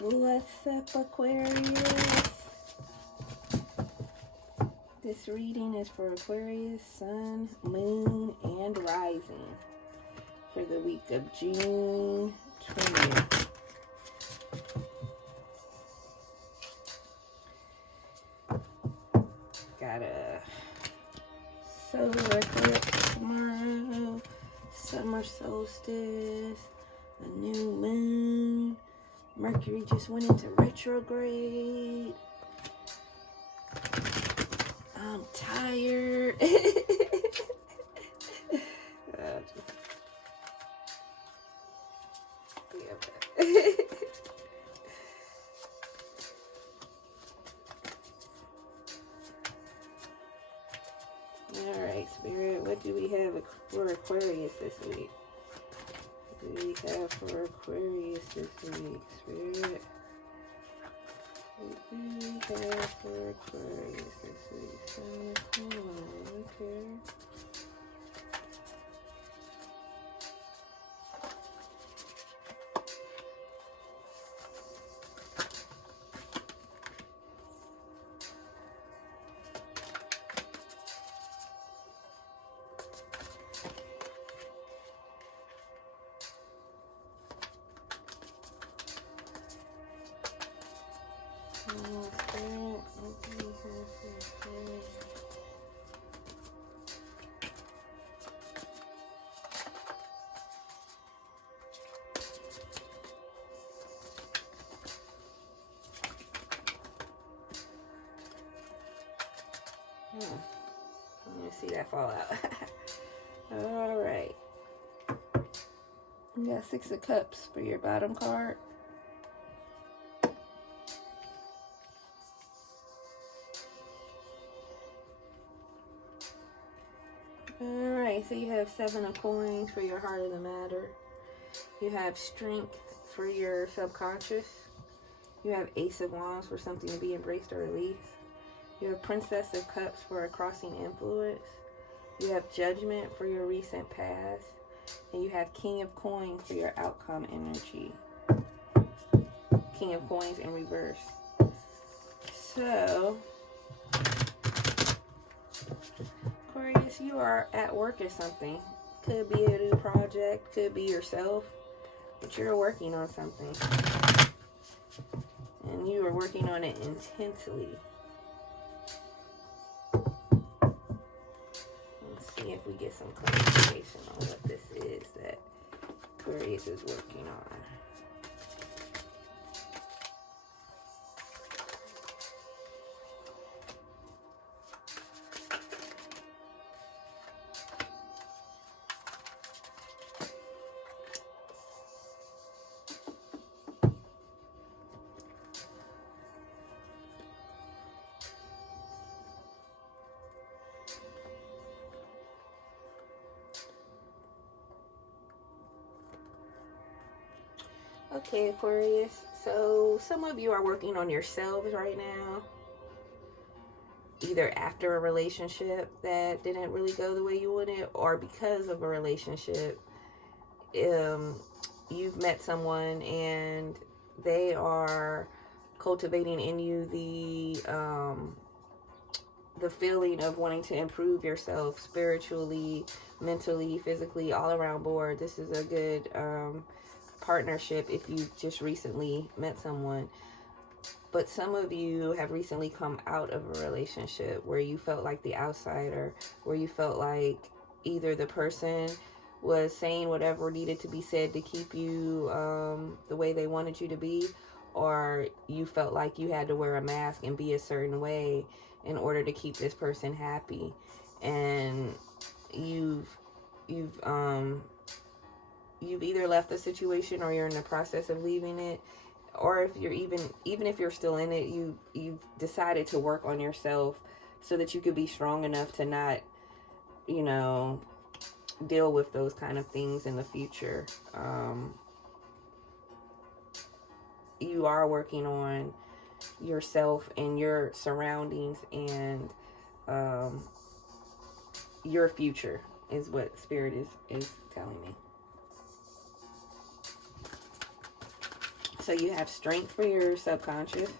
What's up, Aquarius? This reading is for Aquarius, Sun, Moon, and Rising for the week of June 20th. Got a solar eclipse tomorrow, summer solstice, a new moon. Mercury just went into retrograde. I'm tired. Alright, Spirit, what do we have for Aquarius this week? What do we have for Aquarius this week, Spirit? What do we have for Aquarius this week? So, come on, okay. I'm gonna see that fall out. Alright. You got 6 of Cups for your bottom card. Alright, so you have 7 of Coins for your Heart of the Matter. You have Strength for your subconscious. You have Ace of Wands for something to be embraced or released. You have Princess of Cups for a crossing influence. You have Judgment for your recent past. And you have King of Coins for your outcome energy. King of Coins in reverse. So, Aquarius, you are at work or something. Could be a new project, could be yourself, but you're working on something. And you are working on it intensely. Let's see if we get some clarification on what this is that Aquarius is working on. Okay, Aquarius, so some of you are working on yourselves right now, either after a relationship that didn't really go the way you wanted, or because of a relationship. You've met someone and they are cultivating in you the feeling of wanting to improve yourself spiritually, mentally, physically, all around board. This is a good partnership if you just recently met someone. But some of you have recently come out of a relationship where you felt like the outsider, where you felt like either the person was saying whatever needed to be said to keep you the way they wanted you to be, or you felt like you had to wear a mask and be a certain way in order to keep this person happy. And you've either left the situation or you're in the process of leaving it, or if you're even if you're still in it, you've decided to work on yourself so that you could be strong enough to not, you know, deal with those kind of things in the future. You are working on yourself and your surroundings and your future is what Spirit is telling me. So you have strength for your subconscious.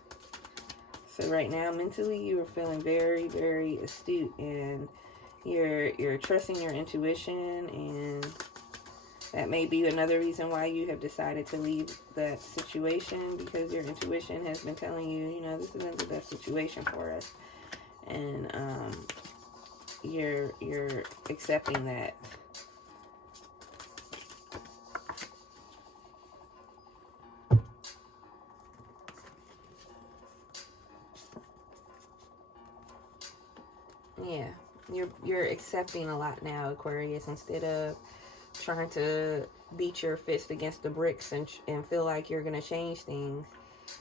So right now, mentally, you are feeling very, very astute, and you're trusting your intuition, and that may be another reason why you have decided to leave that situation, because your intuition has been telling you, you know, this isn't the best situation for us, and you're accepting that. Yeah, you're accepting a lot now, Aquarius, instead of trying to beat your fist against the bricks and feel like you're going to change things.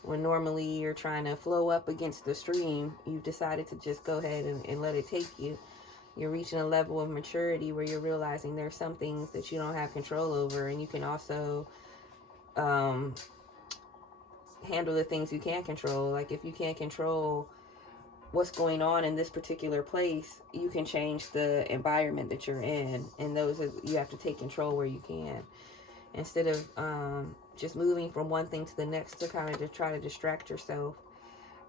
When normally you're trying to flow up against the stream, you've decided to just go ahead and let it take you. You're reaching a level of maturity where you're realizing there's some things that you don't have control over, and you can also handle the things you can control. Like if you can't control what's going on in this particular place, you can change the environment that you're in, and those are, you have to take control where you can, instead of just moving from one thing to the next to kind of to try to distract yourself.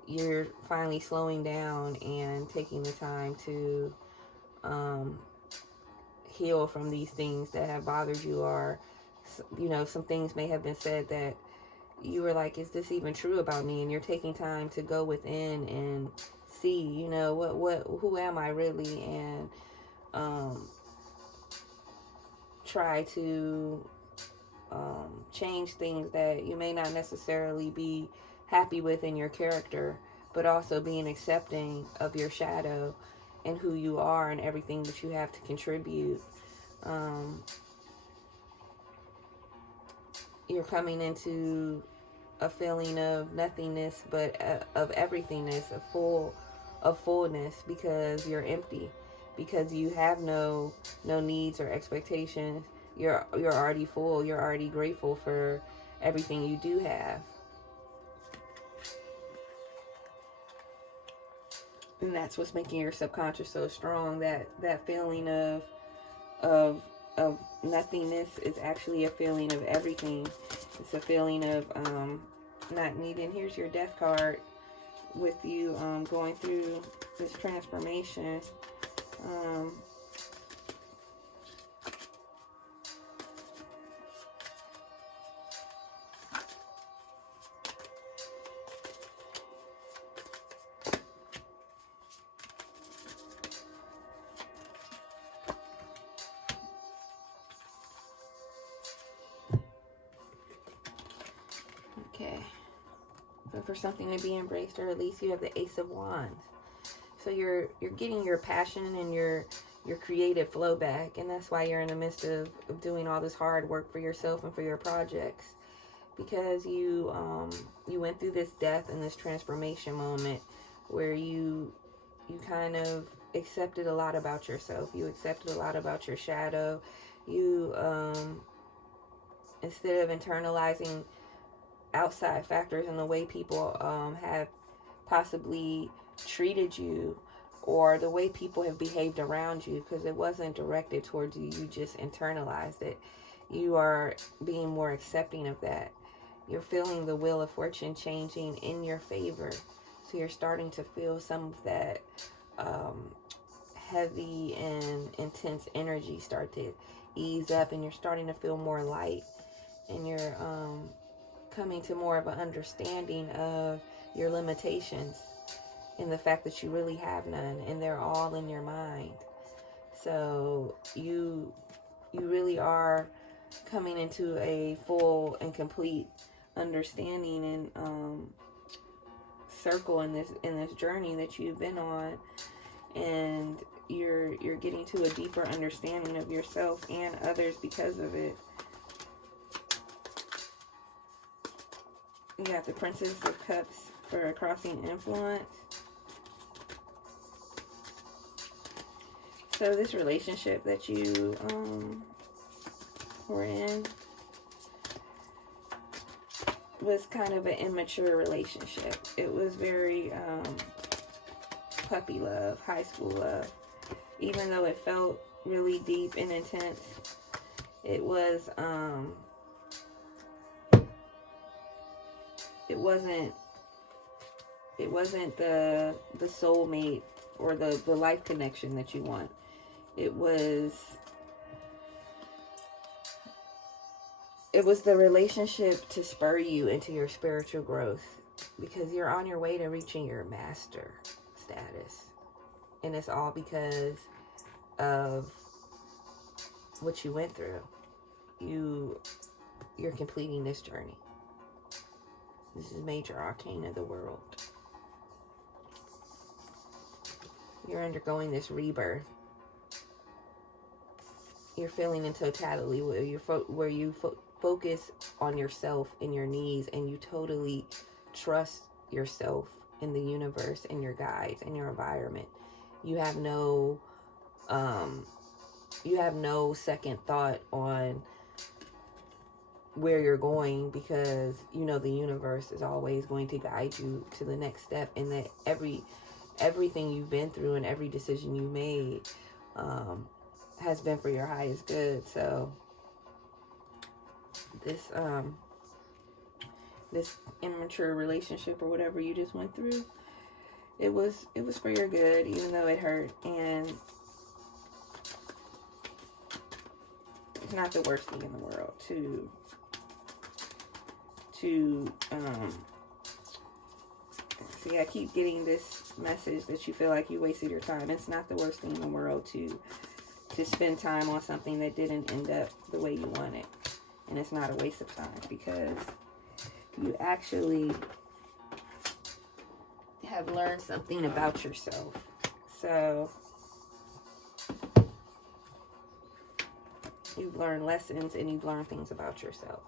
You're finally slowing down and taking the time to heal from these things that have bothered you, or you know, some things may have been said that you were like, is this even true about me? And you're taking time to go within and see, you know, who am I really, and try to change things that you may not necessarily be happy with in your character, but also being accepting of your shadow and who you are and everything that you have to contribute. You're coming into a feeling of nothingness, but of everythingness, of fullness, because you're empty, because you have no needs or expectations. You're already full. You're already grateful for everything you do have. And that's what's making your subconscious so strong. That feeling of nothingness is actually a feeling of everything. It's a feeling of not needing. Here's your death card with you going through this transformation. Okay, so for something to be embraced or released, you have the Ace of Wands. So you're getting your passion and your creative flow back, and that's why you're in the midst of doing all this hard work for yourself and for your projects, because you went through this death and this transformation moment where you kind of accepted a lot about yourself. You accepted a lot about your shadow. You instead of internalizing outside factors in the way people have possibly treated you, or the way people have behaved around you, because it wasn't directed towards you, you just internalized it. You are being more accepting of that. You're feeling the wheel of fortune changing in your favor. So you're starting to feel some of that heavy and intense energy start to ease up, and you're starting to feel more light, and you're coming to more of an understanding of your limitations and the fact that you really have none, and they're all in your mind. So you really are coming into a full and complete understanding and circle in this journey that you've been on, and you're getting to a deeper understanding of yourself and others because of it. You got the Princess of Cups for crossing influence. So this relationship that you were in was kind of an immature relationship. It was very puppy love, high school love. Even though it felt really deep and intense, it was it wasn't the soulmate or the life connection that you want. It was the relationship to spur you into your spiritual growth, because you're on your way to reaching your master status. And it's all because of what you went through. You're completing this journey. This is major arcane of the world. You're undergoing this rebirth. You're feeling in totality where you focus on yourself and your needs, and you totally trust yourself in the universe and your guides and your environment. You have no second thought on where you're going, because you know the universe is always going to guide you to the next step, and that everything you've been through and every decision you made has been for your highest good. So this immature relationship or whatever you just went through, it was for your good, even though it hurt. And it's not the worst thing in the world to see, I keep getting this message that you feel like you wasted your time. It's not the worst thing in the world to spend time on something that didn't end up the way you wanted. And it's not a waste of time, because you actually have learned something about yourself. So you've learned lessons and you've learned things about yourself.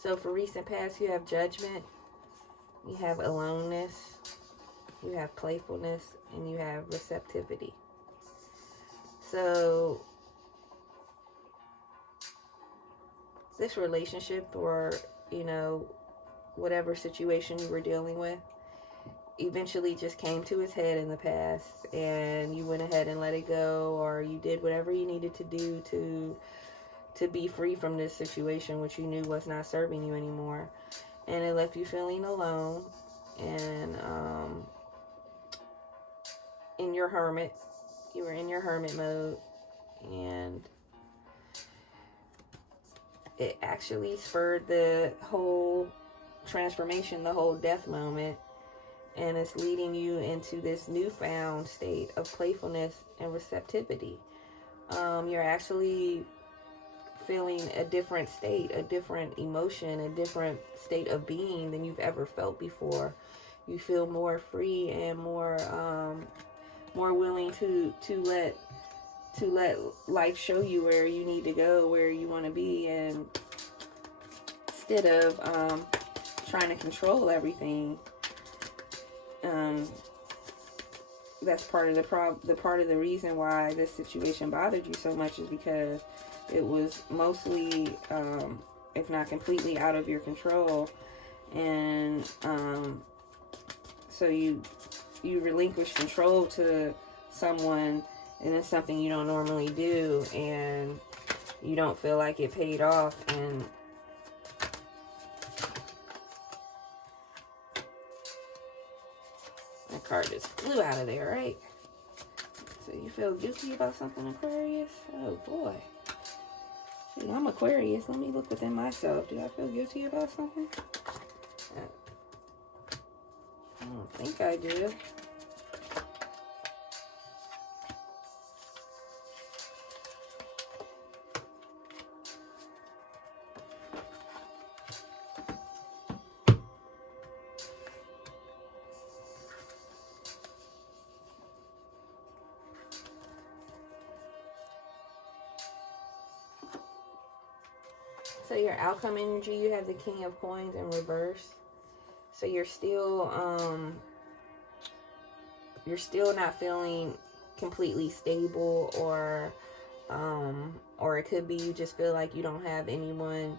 So for recent past, you have judgment, you have aloneness, you have playfulness, and you have receptivity. So this relationship, or, you know, whatever situation you were dealing with, eventually just came to its head in the past, and you went ahead and let it go, or you did whatever you needed to do to be free from this situation, which you knew was not serving you anymore. And it left you feeling alone and in your hermit. You were in your hermit mode, and it actually spurred the whole transformation, the whole death moment, and it's leading you into this newfound state of playfulness and receptivity. You're actually feeling a different state, a different emotion, a different state of being than you've ever felt before. You feel more free and more willing to let life show you where you need to go, where you want to be, and instead of trying to control everything. That's part of the reason why this situation bothered you so much, is because it was mostly, if not completely, out of your control. And so you relinquish control to someone, and it's something you don't normally do, and you don't feel like it paid off. And that card just flew out of there, right? So you feel guilty about something, Aquarius? Oh boy. See, I'm Aquarius. Let me look within myself. Do I feel guilty about something? I don't think I do. So your outcome energy, you have the King of Coins in reverse. So you're still not feeling completely stable, or it could be you just feel like you don't have anyone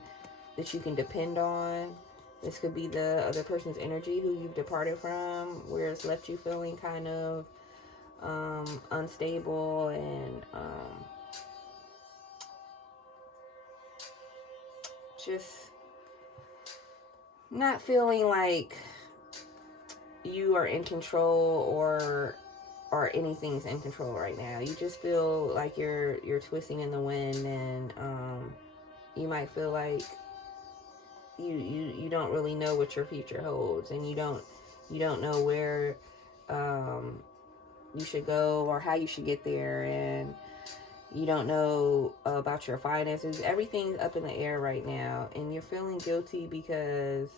that you can depend on. This could be the other person's energy who you've departed from, where it's left you feeling kind of unstable and just not feeling like you are in control or anything's in control right now. You just feel like you're twisting in the wind, and you might feel like you don't really know what your future holds, and you don't know where you should go or how you should get there, and you don't know about your finances. Everything's up in the air right now, and you're feeling guilty because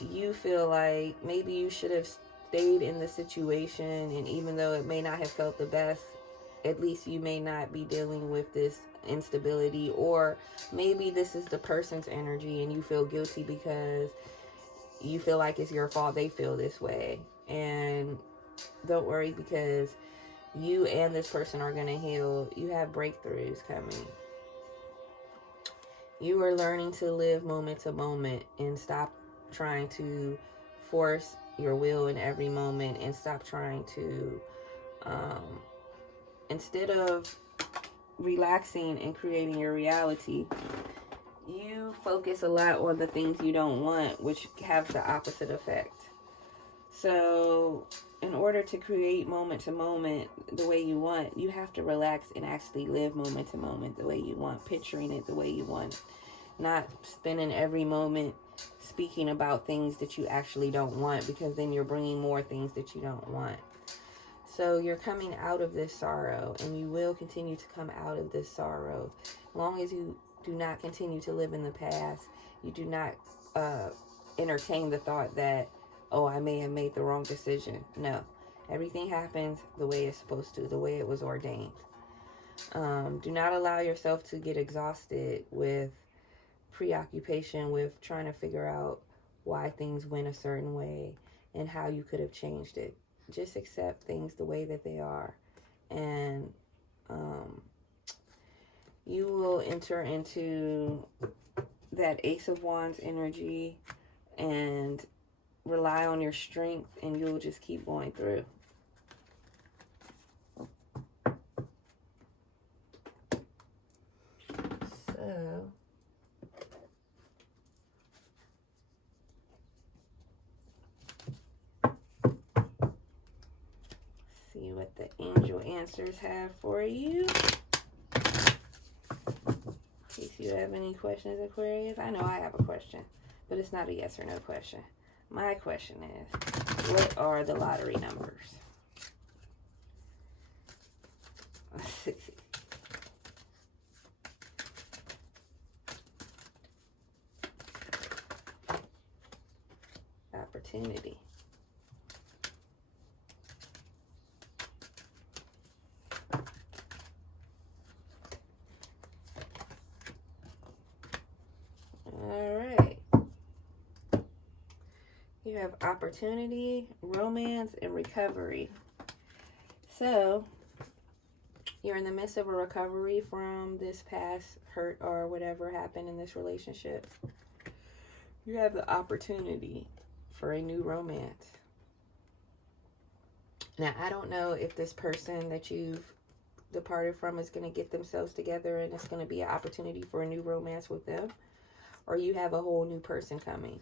you feel like maybe you should have stayed in the situation, and even though it may not have felt the best, at least you may not be dealing with this instability. Or maybe this is the person's energy and you feel guilty because you feel like it's your fault they feel this way. And don't worry, because you and this person are going to heal. You have breakthroughs coming. You are learning to live moment to moment and stop trying to force your will in every moment, and stop trying to instead of relaxing and creating your reality, you focus a lot on the things you don't want, which have the opposite effect. So in order to create moment to moment the way you want, you have to relax and actually live moment to moment the way you want, picturing it the way you want, not spending every moment speaking about things that you actually don't want, because then you're bringing more things that you don't want. So you're coming out of this sorrow, and you will continue to come out of this sorrow. As long as you do not continue to live in the past, you do not entertain the thought that, oh, I may have made the wrong decision. No, everything happens the way it's supposed to, the way it was ordained. Do not allow yourself to get exhausted with preoccupation with trying to figure out why things went a certain way and how you could have changed it. Just accept things the way that they are, and you will enter into that Ace of Wands energy and rely on your strength, and you'll just keep going through. So see what the angel answers have for you. In case you have any questions, Aquarius. I know I have a question, but it's not a yes or no question. My question is, what are the lottery numbers? Opportunity. All right. You have opportunity, romance, and recovery. So you're in the midst of a recovery from this past hurt or whatever happened in this relationship. You have the opportunity for a new romance. Now, I don't know if this person that you've departed from is going to get themselves together and it's going to be an opportunity for a new romance with them, or you have a whole new person coming.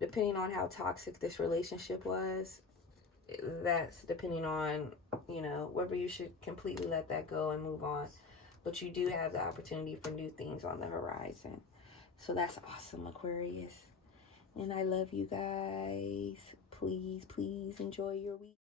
Depending on how toxic this relationship was, that's depending on, whether you should completely let that go and move on. But you do have the opportunity for new things on the horizon. So that's awesome, Aquarius. And I love you guys. Please, please enjoy your week.